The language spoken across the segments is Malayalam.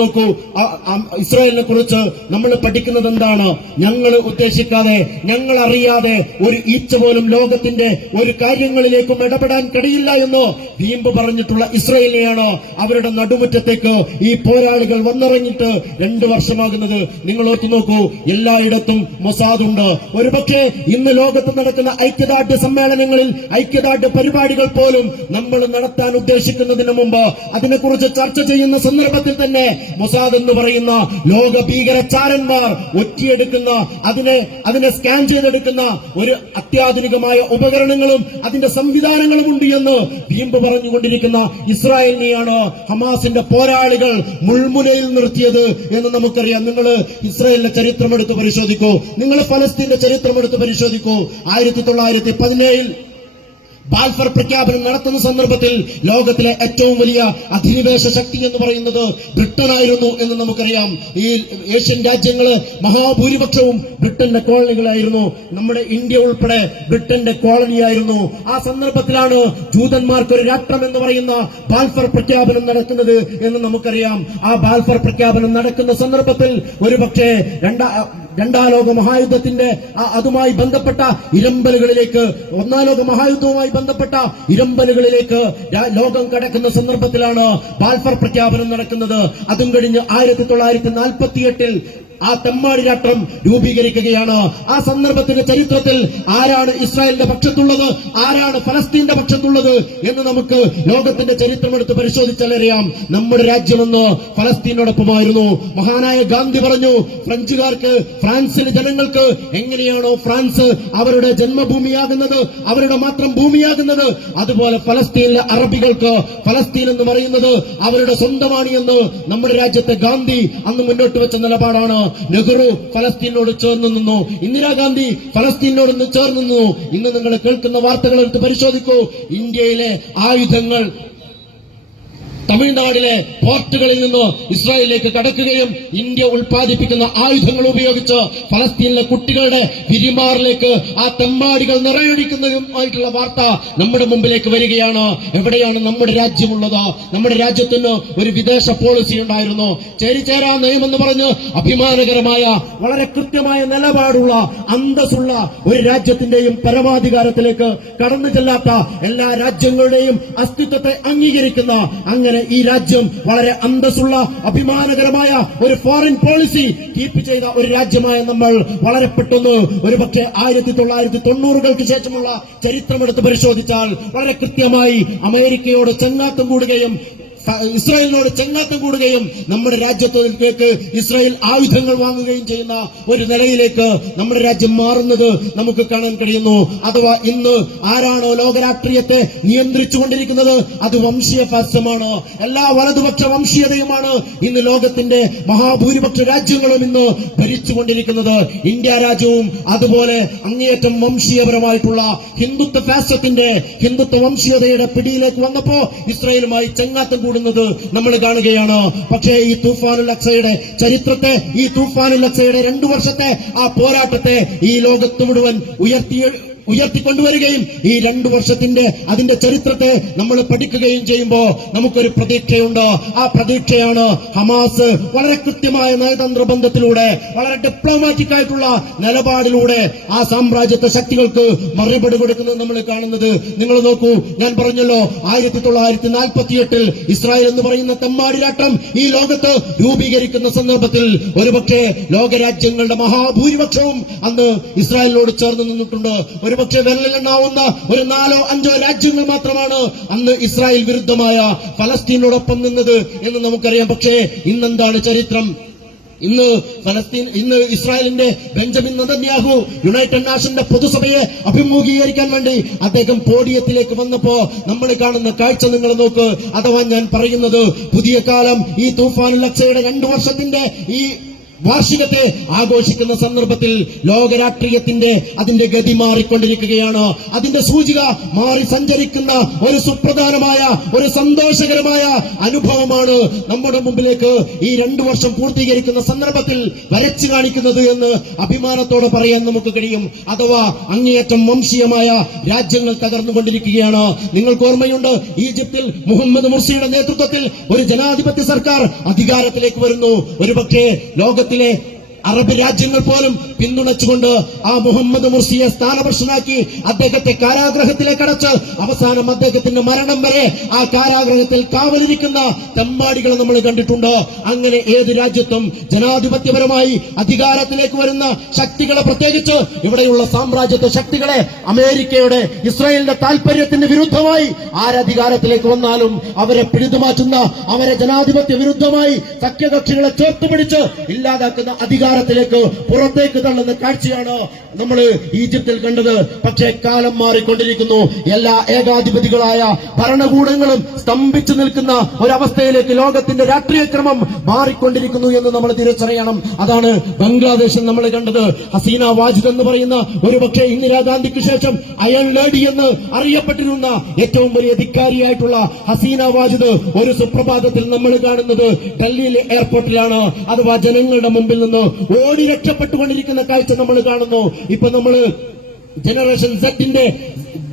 നോക്കൂ, ഇസ്രായേലിനെ കുറിച്ച് നമ്മൾ പഠിക്കുന്നത് എന്താണ്? ഞങ്ങൾ ഉദ്ദേശിക്കാതെ, ഞങ്ങൾ അറിയാതെ ഒരു ഈച്ച പോലും ലോകത്തിന്റെ ഒരു കാര്യങ്ങളിലേക്കും ഇടപെടാൻ കഴിയില്ല എന്ന് വീമ്പ് പറഞ്ഞിട്ടുള്ള ഇസ്രായേലിനെയാണ് അവരുടെ നടുമുറ്റത്തേക്ക് ഈ പോരാളികൾ വന്നിറങ്ങിയിട്ട് 2 വർഷമാകുന്നത്. നിങ്ങൾ ഓർത്തു നോക്കൂ, എല്ലായിടത്തും മൊസാദ് ഉണ്ട്. ഒരുപക്ഷെ ഇന്ന് ലോകത്ത് നടക്കുന്ന ഐക്യദാർഢ്യ സമ്മേളനങ്ങളിൽ, ഐക്യദാർഢ്യ പരിപാടികൾ പോലും നമ്മൾ നടത്താൻ ഉദ്ദേശിക്കുന്നതിന് മുമ്പ് അതിനെക്കുറിച്ച് ചർച്ച ചെയ്യുന്ന സന്ദർഭത്തിൽ തന്നെ മൊസാദ് എന്ന് പറയുന്ന ലോക ഭീകരചാരന്മാർ ഒറ്റിയെടുക്കുന്ന, അതിനെ സ്കാൻ ചെയ്തെടുക്കുന്ന ഒരു അത്യാധുനികമായ ഉപകരണങ്ങളും അതിന്റെ സംവിധാനങ്ങളും ഉണ്ട് എന്ന് വീമ്പ് പറഞ്ഞുകൊണ്ടിരിക്കുന്ന ഇസ്രായേലിനെയാണ് ഹമാസിന്റെ പോരാളികൾ മുൾമുനയിൽ നിർത്തിയത് എന്ന് നമുക്കറിയാം. നിങ്ങൾ ഇസ്രായേലിന്റെ ചരിത്രമെടുത്ത് പരിശോധിക്കൂ, നിങ്ങൾ ഫലസ്തീന്റെ ചരിത്രമെടുത്ത് പരിശോധിക്കൂ. 1917 ബാൽഫർ പ്രഖ്യാപനം നടത്തുന്ന സന്ദർഭത്തിൽ ലോകത്തിലെ ഏറ്റവും വലിയ അധിനിവേശ ശക്തി എന്ന് പറയുന്നത് ബ്രിട്ടനായിരുന്നു എന്ന് നമുക്കറിയാം. ഈ ഏഷ്യൻ രാജ്യങ്ങള് മഹാഭൂരിപക്ഷവും ബ്രിട്ടന്റെ കോളനികളായിരുന്നു. നമ്മുടെ ഇന്ത്യ ഉൾപ്പെടെ ബ്രിട്ടന്റെ കോളനിയായിരുന്നു. ആ സന്ദർഭത്തിലാണ് ജൂതന്മാർക്ക് ഒരു രാഷ്ട്രം എന്ന് പറയുന്ന ബാൽഫർ പ്രഖ്യാപനം നടക്കുന്നത് എന്ന് നമുക്കറിയാം. ആ ബാൽഫർ പ്രഖ്യാപനം നടക്കുന്ന സന്ദർഭത്തിൽ ഒരുപക്ഷെ രണ്ടാം ലോക മഹായുദ്ധത്തിന്റെ അതുമായി ബന്ധപ്പെട്ട ഇരമ്പലുകളിലേക്ക്, ഒന്നാം ലോക മഹായുദ്ധവുമായി ബന്ധപ്പെട്ട ഇരമ്പലുകളിലേക്ക് ലോകം കടക്കുന്ന സന്ദർഭത്തിലാണ് ബാൽഫർ പ്രഖ്യാപനം നടക്കുന്നത്. അതും കഴിഞ്ഞ് 1948 ആ തെമ്മാടി രാഷ്ട്രം രൂപീകരിക്കുകയാണ്. ആ സന്ദർഭത്തിന്റെ ചരിത്രത്തിൽ ആരാണ് ഇസ്രായേലിന്റെ പക്ഷത്തുള്ളത്, ആരാണ് ഫലസ്തീന്റെ പക്ഷത്തുള്ളത് എന്ന് നമുക്ക് ലോകത്തിന്റെ ചരിത്രമെടുത്ത് പരിശോധിച്ചാൽ അറിയാം. നമ്മുടെ രാജ്യമെന്ന് ഫലസ്തീനോടൊപ്പമായിരുന്നു. മഹാനായ ഗാന്ധി പറഞ്ഞു, ഫ്രഞ്ചുകാർക്ക്, ഫ്രാൻസിലെ ജനങ്ങൾക്ക് എങ്ങനെയാണോ ഫ്രാൻസ് അവരുടെ ജന്മഭൂമിയാകുന്നത്, അവരുടെ മാത്രം ഭൂമിയാകുന്നത്, അതുപോലെ ഫലസ്തീനിലെ അറബികൾക്ക് ഫലസ്തീൻ എന്ന് പറയുന്നത് അവരുടെ സ്വന്തമാണ് എന്ന് നമ്മുടെ രാജ്യത്തെ ഗാന്ധി അന്ന് മുന്നോട്ട് വെച്ച നിലപാടാണ്. നെഹ്റു ഫലസ്തീനോട് ചേർന്ന് നിന്നു, ഇന്ദിരാഗാന്ധി ഫലസ്തീനോട് ചേർന്ന് നിന്നു. ഇന്ന് നിങ്ങൾ കേൾക്കുന്ന വാർത്തകൾ എടുത്ത് പരിശോധിക്കൂ. ഇന്ത്യയിലെ ആയുധങ്ങൾ തമിഴ്നാടിലെ പോർട്ടുകളിൽ നിന്ന് ഇസ്രായേലിലേക്ക് കടക്കുകയും ഇന്ത്യ ഉൽപ്പാദിപ്പിക്കുന്ന ആയുധങ്ങൾ ഉപയോഗിച്ച് ഫലസ്തീനിലെ കുട്ടികളുടെ വിരിമാറിലേക്ക് ആ തെമ്മാടികൾ നിറയൊഴിക്കുന്നതുമായിട്ടുള്ള വാർത്ത നമ്മുടെ മുമ്പിലേക്ക് വരികയാണ്. എവിടെയാണ് നമ്മുടെ രാജ്യമുള്ളത്? നമ്മുടെ രാജ്യത്തിന് ഒരു വിദേശ പോളിസി ഉണ്ടായിരുന്നു. ചേരിചേരാ നയം എന്ന് പറഞ്ഞ് അഭിമാനകരമായ, വളരെ കൃത്യമായ നിലപാടുള്ള, അന്തസ്സുള്ള ഒരു രാജ്യത്തിന്റെയും പരമാധികാരത്തിലേക്ക് കടന്നു ചെല്ലാത്ത, എല്ലാ രാജ്യങ്ങളുടെയും അസ്തിത്വത്തെ അംഗീകരിക്കുന്ന, അങ്ങനെ ഈ രാജ്യം വളരെ അന്തസ്സുള്ള, അഭിമാനകരമായ ഒരു ഫോറിൻ പോളിസി കീപ്പ് ചെയ്ത ഒരു രാജ്യമായ നമ്മൾ വളരെ പെട്ടെന്ന് ഒരുപക്ഷെ 1990-കൾക്ക് ശേഷമുള്ള ചരിത്രമെടുത്ത് പരിശോധിച്ചാൽ വളരെ കൃത്യമായി അമേരിക്കയോട് ചങ്ങാത്തം കൂടുകയും ഇസ്രായേലിനോട് ചങ്ങാത്തം കൂടുകയും നമ്മുടെ രാജ്യത്തിലേക്ക് ഇസ്രായേൽ ആയുധങ്ങൾ വാങ്ങുകയും ചെയ്യുന്ന ഒരു നിലയിലേക്ക് നമ്മുടെ രാജ്യം മാറുന്നത് നമുക്ക് കാണാൻ കഴിയുന്നു. അഥവാ ഇന്ന് ആരാണോ ലോകരാഷ്ട്രീയത്തെ നിയന്ത്രിച്ചുകൊണ്ടിരിക്കുന്നത് അത് വംശീയ ഫാസിസമാണ്. എല്ലാ വലതുപക്ഷ വംശീയതയുമാണ് ഇന്ന് ലോകത്തിന്റെ മഹാഭൂരിപക്ഷ രാജ്യങ്ങളും ഇന്ന് ഭരിച്ചുകൊണ്ടിരിക്കുന്നത്. ഇന്ത്യ രാജ്യവും അതുപോലെ അങ്ങേയറ്റം വംശീയപരമായിട്ടുള്ള ഹിന്ദുത്വ ഫാസിസത്തിന്റെ, ഹിന്ദുത്വ വംശീയതയുടെ പിടിയിലേക്ക് വന്നപ്പോ ഇസ്രായേലുമായി ചങ്ങാത്തം നമ്മൾ കാണുകയാണ്. പക്ഷേ ഈ തൂഫാനുൽ അക്സയുടെ ചരിത്രത്തെ, ഈ തൂഫാനുൽ അക്സയുടെ 2 വർഷത്തെ ആ പോരാട്ടത്തെ ഈ ലോകത്ത് മുഴുവൻ ഉയർത്തിക്കൊണ്ടുവരികയും ഈ 2 വർഷത്തിന്റെ അതിന്റെ ചരിത്രത്തെ നമ്മൾ പഠിക്കുകയും ചെയ്യുമ്പോൾ നമുക്കൊരു പ്രതീക്ഷയുണ്ട്. ആ പ്രതീക്ഷയാണ് ഹമാസ് വളരെ കൃത്യമായ നയതന്ത്ര ബന്ധത്തിലൂടെ, വളരെ ഡിപ്ലോമാറ്റിക് ആയിട്ടുള്ള നിലപാടിലൂടെ ആ സാമ്രാജ്യത്വ ശക്തികൾക്ക് മറുപടി കൊടുക്കുന്നത് നമ്മൾ കാണുന്നത്. നിങ്ങൾ നോക്കൂ, ഞാൻ പറഞ്ഞല്ലോ 1948 ഇസ്രായേൽ എന്ന് പറയുന്ന തെമ്മാടി രാഷ്ട്രം ഈ ലോകത്ത് രൂപീകരിക്കുന്ന സന്ദർഭത്തിൽ ഒരുപക്ഷെ ലോകരാജ്യങ്ങളുടെ മഹാഭൂരിപക്ഷവും അന്ന് ഇസ്രായേലിനോട് ചേർന്ന് നിന്നിട്ടുണ്ട്. ഒരുപക്ഷെ വിരലിലെണ്ണാവുന്ന ഒരു 4-5 രാജ്യങ്ങൾ മാത്രമാണ് അന്ന് ഇസ്രായേൽ വിരുദ്ധമായ ഫലസ്തീനോടൊപ്പം നിന്നത് എന്ന് നമുക്കറിയാം. പക്ഷേ ഇന്നെന്താണ് ചരിത്രം? ഇന്ന് ഇസ്രായേലിന്റെ ബെഞ്ചമിൻ നെതന്യാഹു യുണൈറ്റഡ് നാഷന്റെ പൊതുസഭയെ അഭിമുഖീകരിക്കാൻ വേണ്ടി അദ്ദേഹം പോഡിയത്തിലേക്ക് വന്നപ്പോ നമ്മൾ കാണുന്ന കാഴ്ച നിങ്ങൾ നോക്ക്. അഥവാ ഞാൻ പറയുന്നത്, പുതിയ കാലം ഈ തൂഫാനുൽ അക്സയുടെ 2 വർഷത്തിന്റെ ഈ വാർഷികത്തെ ആഘോഷിക്കുന്ന സന്ദർഭത്തിൽ ലോക രാഷ്ട്രീയത്തിന്റെ അതിന്റെ ഗതി മാറിക്കൊണ്ടിരിക്കുകയാണ്. അതിന്റെ സൂചിക മാറി സഞ്ചരിക്കുന്ന ഒരു സുപ്രധാനമായ ഒരു സന്തോഷകരമായ അനുഭവമാണ് നമ്മുടെ മുമ്പിലേക്ക് ഈ 2 വർഷം പൂർത്തീകരിക്കുന്ന സന്ദർഭത്തിൽ വരച്ചു കാണിക്കുന്നത് എന്ന് അഭിമാനത്തോടെ പറയാൻ നമുക്ക് കഴിയും. അഥവാ അങ്ങേയറ്റം വംശീയമായ രാജ്യങ്ങൾ തകർന്നുകൊണ്ടിരിക്കുകയാണ്. നിങ്ങൾക്ക് ഓർമ്മയുണ്ട്, ഈജിപ്തിൽ മുഹമ്മദ് മുർസിയുടെ നേതൃത്വത്തിൽ ഒരു ജനാധിപത്യ സർക്കാർ അധികാരത്തിലേക്ക് വരുന്നു. ഒരുപക്ഷെ ലോകത്തിലെ അറബ് രാജ്യങ്ങൾ പോലും പിന്തുണച്ചുകൊണ്ട് ആ മുഹമ്മദ് മുർസിയെ സ്ഥാനഭ്രഷ്ടനാക്കി അദ്ദേഹത്തെ കാരാഗ്രഹത്തിലേക്ക് അടച്ച് അവസാനം അദ്ദേഹത്തിന്റെ മരണം വരെ ആ കാരാഗ്രഹത്തിൽ കാവലിരിക്കുന്ന തെമ്മാടികളെ നമ്മൾ കണ്ടിട്ടുണ്ട്. അങ്ങനെ ഏത് രാജ്യത്തും ജനാധിപത്യപരമായി അധികാരത്തിലേക്ക് വരുന്ന ശക്തികളെ, പ്രത്യേകിച്ച് ഇവിടെയുള്ള സാമ്രാജ്യത്വ ശക്തികളെ, അമേരിക്കയുടെ ഇസ്രായേലിന്റെ താൽപര്യത്തിന് വിരുദ്ധമായി ആരധികാരത്തിലേക്ക് വന്നാലും അവരെ പിടിതുമാറ്റുന്ന, അവരെ ജനാധിപത്യ വിരുദ്ധമായി സഖ്യകക്ഷികളെ ചേർത്തുപിടിച്ച് ഇല്ലാതാക്കുന്ന അധികാരത്തിലേക്ക് പുറത്തേക്ക് തള്ളുന്ന കാഴ്ചയാണ് നമ്മൾ ഈജിപ്തിൽ കണ്ടത്. പക്ഷേ കാലം മാറിക്കൊണ്ടിരിക്കുന്നു. എല്ലാ ഏകാധിപതികളായ ഭരണകൂടങ്ങളും സ്തംഭിച്ചു നിൽക്കുന്ന ഒരവസ്ഥയിലേക്ക് ലോകത്തിന്റെ രാഷ്ട്രീയ ക്രമം മാറിക്കൊണ്ടിരിക്കുന്നു എന്ന് നമ്മൾ തിരിച്ചറിയണം. അതാണ് ബംഗ്ലാദേശിൽ നമ്മൾ കണ്ടത്. ഹസീന വാജിദ് എന്ന് പറയുന്ന ഒരുപക്ഷെ ഇന്ദിരാഗാന്ധിക്ക് ശേഷം അയൺ ലേഡി എന്ന് അറിയപ്പെട്ടിരുന്ന ഏറ്റവും വലിയ ധിക്കാരിയായിട്ടുള്ള ഹസീന വാജിദ് ഒരു സുപ്രഭാതത്തിൽ നമ്മൾ കാണുന്നത് ഡൽഹിയിലെ എയർപോർട്ടിലാണ്. അഥവാ ജനങ്ങളുടെ മുമ്പിൽ നിന്ന് ഓടി രക്ഷപ്പെട്ടുകൊണ്ടിരിക്കുന്ന കാഴ്ച നമ്മൾ കാണുന്നു. ഇപ്പൊ നമ്മള് ജനറേഷൻ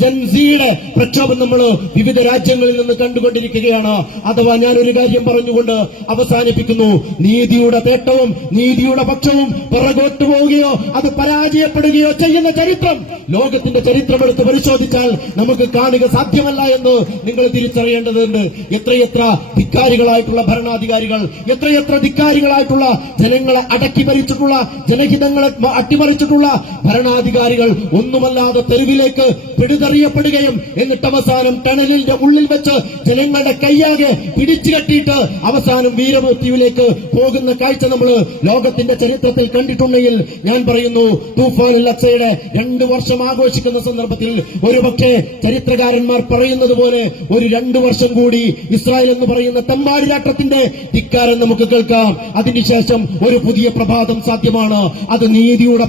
ജൻസിയുടെ പ്രക്ഷോഭം നമ്മൾ വിവിധ രാജ്യങ്ങളിൽ നിന്ന് കണ്ടുകൊണ്ടിരിക്കുകയാണ്. അഥവാ ഞാനൊരു കാര്യം പറഞ്ഞുകൊണ്ട് അവസാനിപ്പിക്കുന്നു. നീതിയുടെ തേട്ടവും നീതിയുടെ പക്ഷവും പുറകോട്ട് പോവുകയോ അത് പരാജയപ്പെടുകയോ ചെയ്യുന്ന ചരിത്രം ലോകത്തിന്റെ ചരിത്രമെടുത്ത് പരിശോധിച്ചാൽ നമുക്ക് കാണുക സാധ്യമല്ല എന്ന് നിങ്ങൾ തിരിച്ചറിയേണ്ടതുണ്ട്. എത്രയെത്ര ധിക്കാരികളായിട്ടുള്ള ഭരണാധികാരികൾ, എത്രയെത്ര ധിക്കാരികളായിട്ടുള്ള ജനങ്ങളെ അടക്കി ഭരിച്ചിട്ടുള്ള, ജനഹിതങ്ങളെ അട്ടിമറിച്ചിട്ടുള്ള ഭരണാധികാരികൾ ഒന്നുമല്ലാതെ തെരുവിലേക്ക് പിടിതറിയപ്പെടുകയും എന്നിട്ട് അവസാനം ടണലിന്റെ ഉള്ളിൽ വെച്ച് ജനങ്ങളുടെ കയ്യാകെ പിടിച്ചു കെട്ടിയിട്ട് അവസാനം വീരമൃത്യുവിലേക്ക് പോകുന്ന കാഴ്ച നമ്മൾ ലോകത്തിന്റെ ചരിത്രത്തിൽ കണ്ടിട്ടുണ്ടെങ്കിൽ ഞാൻ പറയുന്നു, തൂഫാനുൽ അഖ്സയുടെ 2 വർഷം ആഘോഷിക്കുന്ന സന്ദർഭത്തിൽ ഒരുപക്ഷെ ചരിത്രകാരന്മാർ പറയുന്നത് പോലെ ഒരു 2 വർഷം കൂടി ഇസ്രായേൽ എന്ന് പറയുന്ന തെമ്മാടി രാഷ്ട്രത്തിന്റെ ധിക്കാരം നമുക്ക് കേൾക്കാം. അതിനുശേഷം ഒരു പുതിയ പ്രഭാതം സാധ്യമാണ്. അത് നീതിയുടെ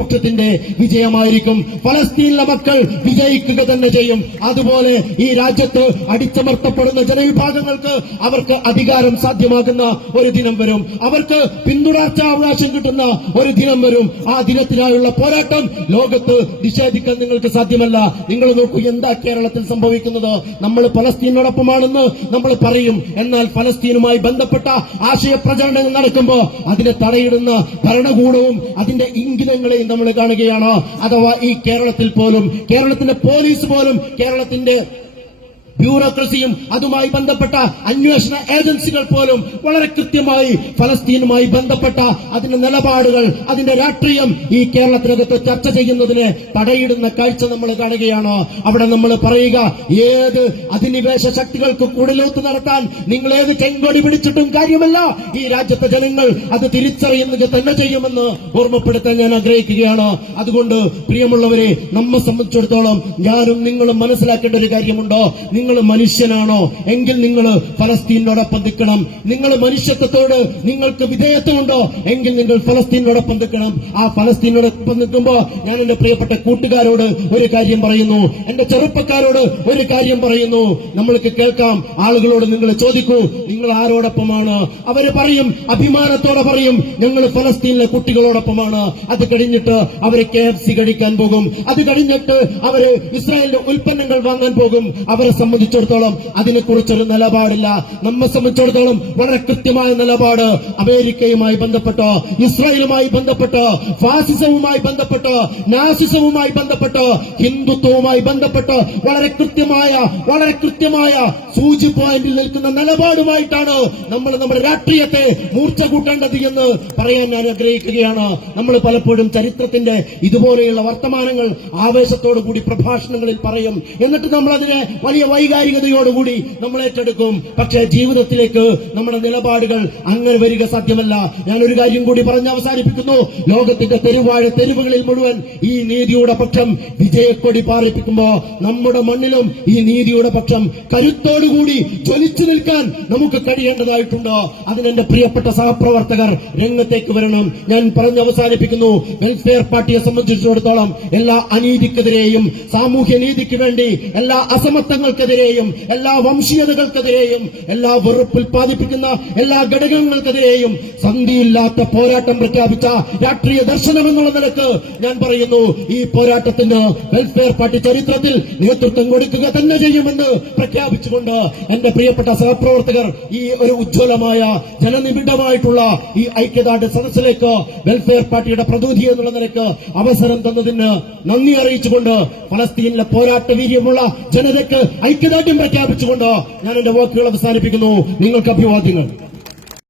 പക്ഷത്തിന്റെ വിജയമായിരിക്കും. ഫലസ്തീനിലെ മക്കൾ വിജയിക്കുക തന്നെ ചെയ്യും. അതുപോലെ ഈ രാജ്യത്ത് അടിച്ചമർത്തപ്പെടുന്ന ജനവിഭാഗങ്ങൾക്ക് അവർക്ക് അധികാരം സാധ്യമാകുന്ന ഒരു ദിനം വരും. അവർക്ക് പിന്തുടർച്ചാവകാശം കിട്ടുന്ന ഒരു ദിനം വരും. ആ ദിനത്തിനായുള്ള പോരാട്ടം ലോകത്ത് നിഷേധിക്കാൻ നിങ്ങൾക്ക് സാധ്യമല്ല. നിങ്ങൾ നോക്കൂ, എന്താ കേരളത്തിൽ സംഭവിക്കുന്നത്. നമ്മൾ ഫലസ്തീനോടൊപ്പമാണെന്ന് നമ്മൾ പറയും. എന്നാൽ ഫലസ്തീനുമായി ബന്ധപ്പെട്ട ആശയപ്രചരണങ്ങൾ നടക്കുമ്പോൾ അതിനെ തടയിടുന്ന ഭരണകൂടവും അതിന്റെ ഇംഗിതങ്ങളെയും നമ്മൾ കാണുകയാണ്. അഥവാ ഈ കേരളത്തിൽ പോലും, കേരളത്തിന്റെ പോലീസ് പോലും, കേരളത്തിന്റെ ബ്യൂറോക്രസിയും അതുമായി ബന്ധപ്പെട്ട അന്വേഷണ ഏജൻസികൾ പോലും വളരെ കൃത്യമായി ഫലസ്തീനുമായി ബന്ധപ്പെട്ട അതിന്റെ നിലപാടുകൾ, അതിന്റെ രാഷ്ട്രീയം ഈ കേരളത്തിനകത്ത് ചർച്ച ചെയ്യുന്നതിന് തടയിടുന്ന കാഴ്ച നമ്മൾ കാണുകയാണ്. അവിടെ നമ്മൾ പറയുക, ഏത് അധിനിവേശ ശക്തികൾക്ക് കൂടലോത്ത് നടത്താൻ നിങ്ങൾ ഏത് ചെങ്കൊടി പിടിച്ചിട്ടും കാര്യമല്ല, ഈ രാജ്യത്തെ ജനങ്ങൾ അത് തിരിച്ചറിയുന്നത് തന്നെ ചെയ്യുമെന്ന് ഓർമ്മപ്പെടുത്താൻ ഞാൻ ആഗ്രഹിക്കുകയാണ്. അതുകൊണ്ട് പ്രിയമുള്ളവരെ, നമ്മെ സംബന്ധിച്ചിടത്തോളം ഞാനും നിങ്ങളും മനസ്സിലാക്കേണ്ട ഒരു കാര്യമുണ്ടോ? നിങ്ങൾ മനുഷ്യനാണോ എങ്കിൽ നിങ്ങൾ ഫലസ്തീനോടൊപ്പം നിൽക്കണം. നിങ്ങൾ മനുഷ്യത്വത്തോട് നിങ്ങൾക്ക് വിധേയത്വമുണ്ടോ എങ്കിൽ നിങ്ങൾ ഫലസ്തീനോടൊപ്പം നിൽക്കണം. ആ ഫലസ്തീനോടൊപ്പം നിൽക്കുമ്പോൾ ഞാൻ എന്റെ പ്രിയപ്പെട്ട കൂട്ടുകാരോട് ഒരു കാര്യം പറയുന്നു, എന്റെ ചെറുപ്പക്കാരോട് ഒരു കാര്യം പറയുന്നു. നമ്മൾക്ക് കേൾക്കാം, ആളുകളോട് നിങ്ങൾ ചോദിക്കൂ, നിങ്ങൾ ആരോടൊപ്പമാണ്? അവര് പറയും, അഭിമാനത്തോടെ പറയും, ഞങ്ങൾ ഫലസ്തീനിലെ കുട്ടികളോടൊപ്പമാണ്. അത് കഴിഞ്ഞിട്ട് അവര് KFC കഴിക്കാൻ പോകും. അത് കഴിഞ്ഞിട്ട് അവര് ഇസ്രായേലിന്റെ ഉൽപ്പന്നങ്ങൾ വാങ്ങാൻ പോകും. അവരെ സംബന്ധിച്ചിടത്തോളം അതിനെക്കുറിച്ചൊരു നിലപാടില്ല. നമ്മെ സംബന്ധിച്ചിടത്തോളം വളരെ കൃത്യമായ നിലപാട് അമേരിക്കയുമായി ബന്ധപ്പെട്ടോ, ഇസ്രായേലുമായി ബന്ധപ്പെട്ടോ, ഫാസിസവുമായി ബന്ധപ്പെട്ടോ, നാസിസവുമായി ബന്ധപ്പെട്ടോ, ഹിന്ദുത്വവുമായി ബന്ധപ്പെട്ടോ വളരെ കൃത്യമായ സൂചി പോയിന്റിൽ നിൽക്കുന്ന നിലപാടുമായിട്ടാണ് നമ്മൾ നമ്മുടെ രാഷ്ട്രീയത്തെ മൂർച്ച കൂട്ടേണ്ടത് എന്ന് പറയാൻ ഞാൻ ആഗ്രഹിക്കുകയാണ്. നമ്മൾ പലപ്പോഴും ചരിത്രത്തിന്റെ ഇതുപോലെയുള്ള വർത്തമാനങ്ങൾ ആവേശത്തോടു കൂടി പ്രഭാഷണങ്ങളിൽ പറയും. എന്നിട്ട് നമ്മൾ അതിനെ വലിയ വൈകാരികതയോടുകൂടി നമ്മൾ ഏറ്റെടുക്കും. പക്ഷേ ജീവിതത്തിലേക്ക് നമ്മുടെ നിലപാടുകൾ അങ്ങനെ വരിക സാധ്യമല്ല. ഞാൻ ഒരു കാര്യം കൂടി പറഞ്ഞ് അവസാനിപ്പിക്കുന്നു. ലോകത്തിന്റെ തെരുവുകളിൽ മുഴുവൻ ഈ നീതിയുടെ പക്ഷം വിജയക്കൊടി പാറിപ്പിക്കുമ്പോ നമ്മുടെ മണ്ണിലും ഈ നീതിയുടെ പക്ഷം കരുത്തോടുകൂടി ജ്വലിച്ചു നിൽക്കാൻ നമുക്ക് കഴിയേണ്ടതായിട്ടുണ്ട്. അതിനെന്റെ പ്രിയപ്പെട്ട സഹപ്രവർത്തകർ രംഗത്തേക്ക് വരണം. ഞാൻ പറഞ്ഞ് അവസാനിപ്പിക്കുന്നു. വെൽഫെയർ പാർട്ടിയെ സംബന്ധിച്ചിടത്തോളം എല്ലാ അനീതിക്കെതിരെയും, സാമൂഹ്യ നീതിക്ക് വേണ്ടി എല്ലാ അസമത്വങ്ങൾക്കെതിരെയും, എല്ലാ വംശീയതകൾക്കെതിരെയും, എല്ലാ വെറുപ്പുൽപാദിപ്പിക്കുന്ന എല്ലാ ഘടകങ്ങൾക്കെതിരെയും സന്ധിയില്ലാത്ത പോരാട്ടം പ്രഖ്യാപിച്ച രാഷ്ട്രീയ ദർശനം എന്നുള്ള നിലക്ക് ഞാൻ പറയുന്നു, ഈ പോരാട്ടത്തിന് വെൽഫെയർ പാർട്ടി ചരിത്രത്തിൽ നേതൃത്വം കൊടുക്കുക തന്നെ ചെയ്യുമെന്ന് പ്രഖ്യാപിച്ചുകൊണ്ട് എന്റെ പ്രിയപ്പെട്ട സഹപ്രവർത്തകർ ഈ ഒരു ഉജ്ജ്വലമായ ജനനിബിഡമായിട്ടുള്ള ഈ ഐക്യദാർഢ്യ സദസ്സിലേക്ക് വെൽഫെയർ പാർട്ടിയുടെ പ്രതിനിധി എന്നുള്ള നിലക്ക് അവസരം തന്നതിന് നന്ദി അറിയിച്ചുകൊണ്ട് ഫലസ്തീനിലെ പോരാട്ട വീര്യമുള്ള ജനതയ്ക്ക് ഐക്യദാർഢ്യം പ്രഖ്യാപിച്ചുകൊണ്ട് ഞാൻ എന്റെ വാക്കുകൾ അവസാനിപ്പിക്കുന്നു. നിങ്ങൾക്ക് അഭിവാദ്യങ്ങൾ.